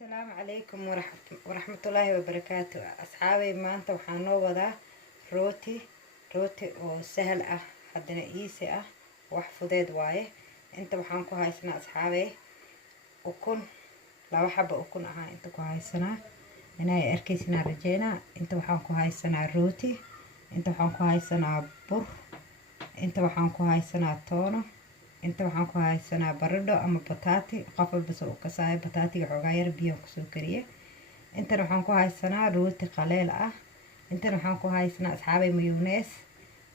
السلام عليكم ورحمة الله وبركاته. أصحابي maanta waxaan noo wadaa rooti oo sahal ah haddana easy ah wax fudeed waaye. inta waxaan ku haysanaa asxaabe ukun laba xabo ukun ah inta ku haysanaa inay arkaysinaa rajeena. inta waxaan ku haysanaa rooti, inta waxaan ku haysanaa bur, inta waxaan ku haysanaa toono, inta waxaan ku haysanaa baradho ama bataati qof walba soo ka saay bataatiga xoogaa yar biyo ku soo kariye. inta waxaan ku haysanaa rooti qaleel ah, inta waxaan ku haysanaa asxaabay mayonnaise,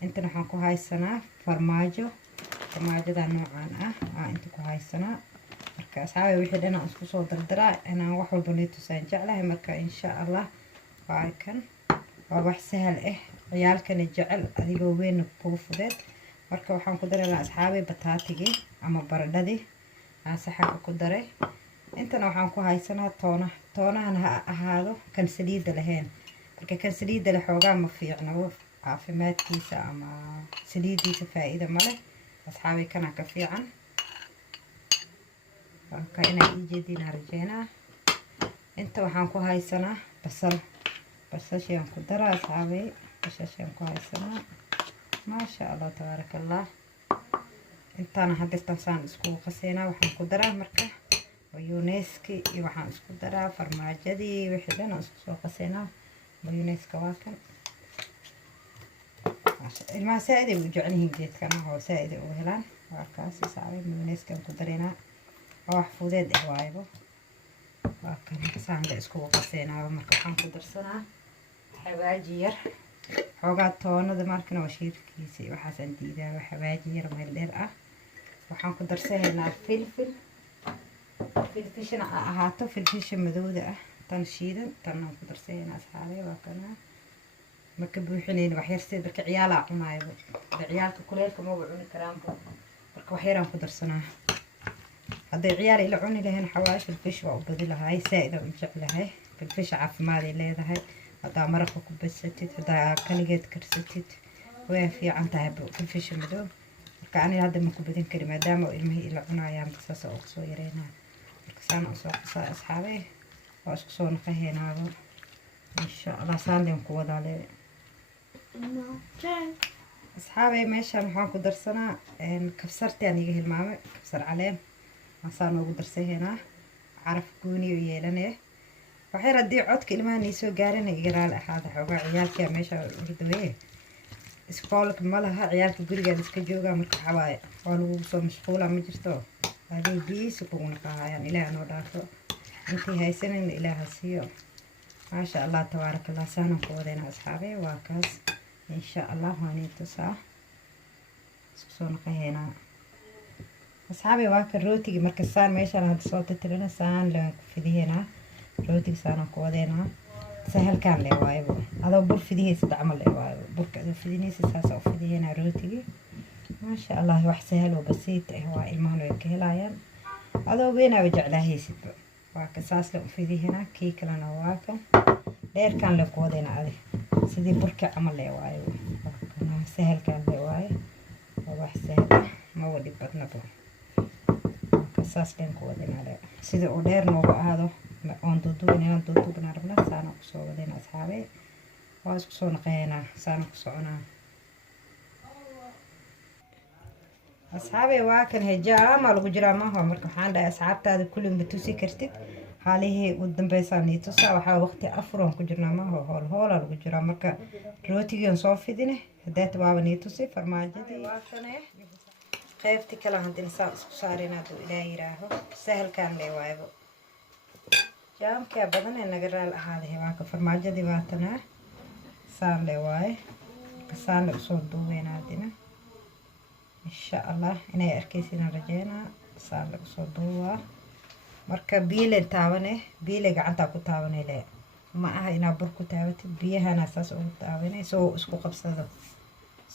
inta waxaan ku haysanaa farmaajada noocan ah inta ku haysanaa. marka asxaabay wixii dhan aan isku soo dardaraa inaan wax walba tusaan jeclahay. marka insha Allah waa kan waa wax sahal ah ciyaalkana jecel adigoo weyn ku fudeed. marka waxaan ku daray asxaabay bataatigi ama baradhadi aan saxanka ku daray. intana waxaan ku haysanaa toonahana ha ahaado kan saliida lahayn, marka kan saliida la xoogaa ma fiicna caafimaadkiisa ama saliidiisa faa'iido ma leh. asxaabay kana ka fiican marka inay jeedina rajeena. inta waxaan ku haysanaa basashaan ku daraa asxaabay, basashaan ku haysanaa maasha Allah tabarakallah. intaana hadda saan isku qaseynaa waxaan ku daraa marka mayonnaise iyo waxaan isku daraa farmaajadii wixii dhan isku soo qaseynaa. mayonnaise waa kan ilmaha saaid ay u jecel yihiin geedkan oo saaid ay u helaan. waa kaas saaray mayonnaise kan ku dareena wax fudeed ah waaybo. waa kan saan la isku qaseynaa. marka waxaan ku darsanaa xawaaji yar xoogaa toonada markana waa shiirkiisa waxaasan diidaa xawaaji yar meel dheer ah. waxaan ku darsanaynaa filfishna ahaato filfisha madowda ah tan shiidan tan aan ku darsanaynaa asxaabay. waa kana marka buuxinayna wax yar sida marka ciyaala cunaayo ciyaalka kuleelka ma cuni karaan marka wax yar aan ku darsanaa. hadday ciyaal ila cuni lahayn xawaaji filfish waa u badi lahaay saaid aan u jeclahay. filfish caafimaad ay leedahay hadaa maraqa ku basatid hadaa kaligeed karsatid way fiican tahay filfish madow. marka aniga hadda ma ku badin kari maadaama ilmihii ila cunayaan saas oo soo yareynaa. marka saan soo qasaa asxaabay waa isku soo naqaheynaa insha Allah. saan leen ku wadaale asxaabay. meeshaan waxaan ku darsanaa kabsartii aan iga hilmaamay kabsar caleen saan ugu darsaheynaa caraf gooni oo yeelanay. waxyar haddii codka ilmaha soo gaarana iga raali ahaada xoogaa ciyaalka meesha urdawe iskoolka ma laha ciyaalka guriga iska jooga marka xawaaye waa lagu soo mashquula ma jirto adii biis kuuna qaayaan ilaaha noo dhaafo intii haysanin ilaaha siiyo maasha Allah tabarakallah. saanan ku wadayna asxaabay waa kaas insha Allah waan tusaa isku soo naqaheena asxaabay. waa ka rootigi marka saan meeshaan hadda soo tirtirana saan la fidiyeena rootiga saanan ku wadeena sahalkan le waaybo adoo bur fidiyeysa camal le waaybo burka adoo fidinaysa saas oo fidiyeena rootigi maasha Allah. wax sahal oo basiit ah waa ilmaha way ka helayaan adoo weynaa jeclaahaysid. waa ka saas la fidiyeena kii kalena waa kan dheerkan la ku wadeena adi sidii burka camal le waaybo. kana sahalkan le waaye wax sahal ma wadi badna ka saas leen ku wadeena sida oo dheer noogu aado on duuduubna rabna saan ku soo wadayna asxaabay. waa isku soo naqaynaa saan ku soconaa asxaabay. waa kan hijaama lagu jiraa maaha marka waxaan dhahay asxaabtaada kulli ma tusi kartid xaalihii ugu dambeysaan ii tusaa. waxaa waqti afuran ku jirnaa maaha hoola lagu jiraa marka rootigan soo fidine hadeet waaba nii tusi farmaajadii. waa kan qaybtii kale hadii saan isku saarina duu ilaa yiraaho sahalkan le waaybo jaamka badan ee naga raal ahaaday. waa ka farmaajadii waatana saan le waaye ka saan la soo duubeynaa dina insha Allah inay arkaysiin rajeena. saan la soo duubaa marka biile taabane biile gacanta ku taabanay ma aha ina bur ku taabatid biyahana saas ugu taabanay soo isku qabsado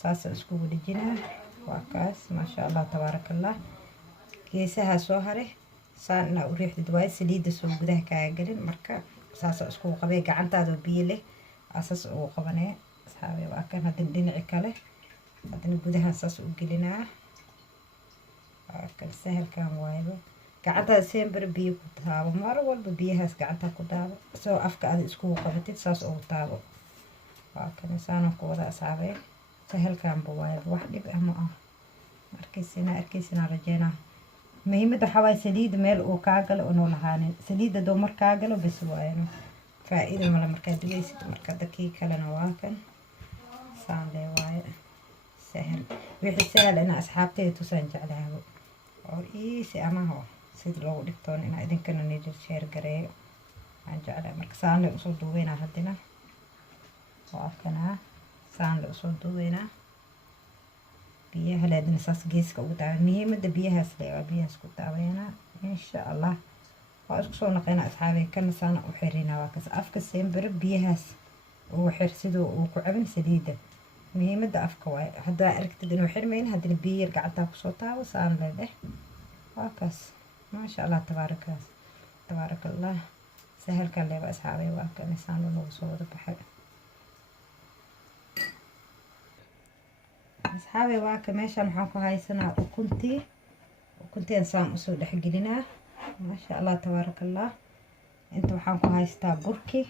saas isku wadajinaa. waa kaas maasha Allah tabarakallah. geesaha soo hare saan u riixdid waa saliida soo gudaha ka galin marka saas isku qabay gacantaada biyo leh asas oo qabanay asxaabay. waa kan hadin dhinaci kale hadin gudaha saas u gelinaa waa kan sahalkan waaybo gacantaada sembir biyo ku taabo mar walba biyahaas gacantaa ku daabo soo afka aada iskugu qabatid saas ugu taabo waa kana saanoo ku wada asaabeen sahalkaanba waayo wax dhib ah ma ah arkaysinaa rajeynaa muhiimadda waxaa waaye saliida meel uu kaa galo unuu lahaanin saliidda doo mar kaa galo bas waayano faa-iida male markaad duwaysid marka dakii kalena waa kan saan lee waaye sahal wixii sahal ina asxaabteeda tusaan jeclaabo oo iisi amaho sida loogu dhigtoon inaa idinkana nidil sheer gareeyo aan jeclaa marka saan lee usoo duubeynaa haddina waa kanaa saan lee usoo duubeynaa biyaha leedina saas geeska ugu daawa muhiimadda biyahaas lee waa biyahaas ku daaweynaa insha allah waa isku soo naqeynaa asxaabey kana saana u xirinaa waa kas afka sembir biyahaas ugu xir siduu uu ku cabin saliidda muhiimadda afka waaye haddaa aragtid inuu xirmayn haddana biyo yar gacantaa kusoo taabo saan lee dheh waa kaas maasha allah tabaaraka allah sahalkan leeba asxaabey waa kan saan lagu soo wada baxay asxaabey waa ka meeshaan waxaan ku haysanaa ukuntiin saan usoo dhexgelinaa maasha allah tabaaraka allah inta waxaan ku haystaa burki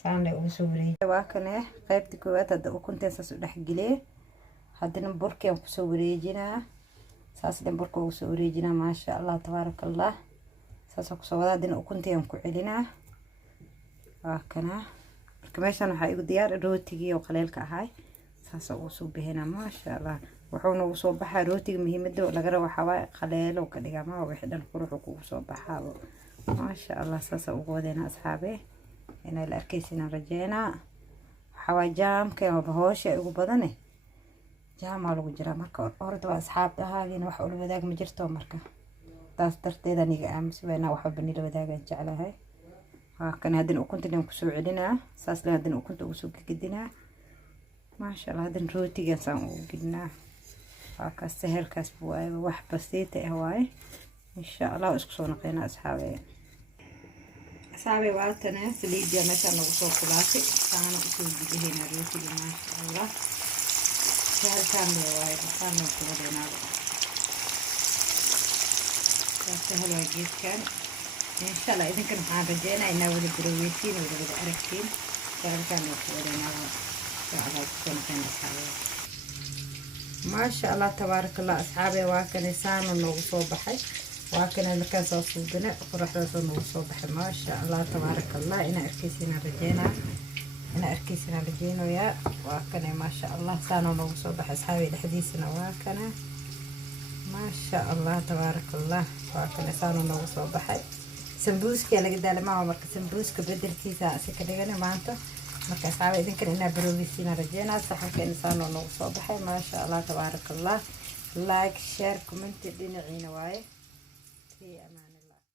saan lee ugu soo wareejiya waa kane qaybta koowaad hadda ukuntiin saas u dhexgeliye haddana burkiaan kusoo wareejinaa saas dhan burka ugu soo wareejinaa maasha allah tabaaraka allah saasaan kusoo wadaa haddana ukuntiin ku celinaa waa kana marka meeshaan waxaa igu diyaar rootigii oo qaleelka ahay saasaan ugu soo bixinaa maasha allah wuxuu nagu soo baxaa rootiga muhiimadda laga rabo waxaa waaye qaleelo ka dhigaa ma wixii dhan quruxu kugu soo baxaabo maasha allah saasaan ugu wadeynaa asxaabee inay la arkaysinaan rajeynaa waxaa waaye jaamka hoosha ugu badane jaamaa lagu jiraa marka horta waa asxaabta ahaagiina wax ula wadaag ma jirto marka taas darteed aniga aamusweynaa wax walba nila wadaagaan jeclahay waa kan haddana ukunta dhan kusoo celinaa saas dhan haddana ukunta ugu soo gegedinaa maasha allah haddana rootigan saan ugu gedinaa waa kaas sahalkaas buu waaye wax basiita ah waaye insha allah isku soo naqeynaa asxaabee waatana saliidya meeshaan nagu soo kulaatay saana usoo gudaheynaa rootiga maasha allah sahalkaan lee waaye basaan loo kuwadeenaaba waa sahal waa geedkan insha allah idinkan waxaan rajeynaa inaa wada baroweysiin oo wada aragtiin sahalkaan loo kuwadeenaaba maasha allah tabaaraka allah asxaabee waa kane saana noogu soo baxay waa kane markaan soo suubine qoraxdaasoo noogu soo baxay maasha allah tabaaraka allah inaa arkaysinaan rajeynayaa waa kane maasha allah saana noogu soo baxay asxaabee dhexdiisana waa kane maasha allah tabaaraka allah waa kane saana noogu soo baxay sambuuska laga daalamaha marka sambuuska bedelkiisa si ka dhigane maanta marka asxaabay idinkan inaa baroweysiina rajeynaa saxanka insaanoo noogu soo baxay maasha allah tabaaraka allah like share comment dhinaciina waaye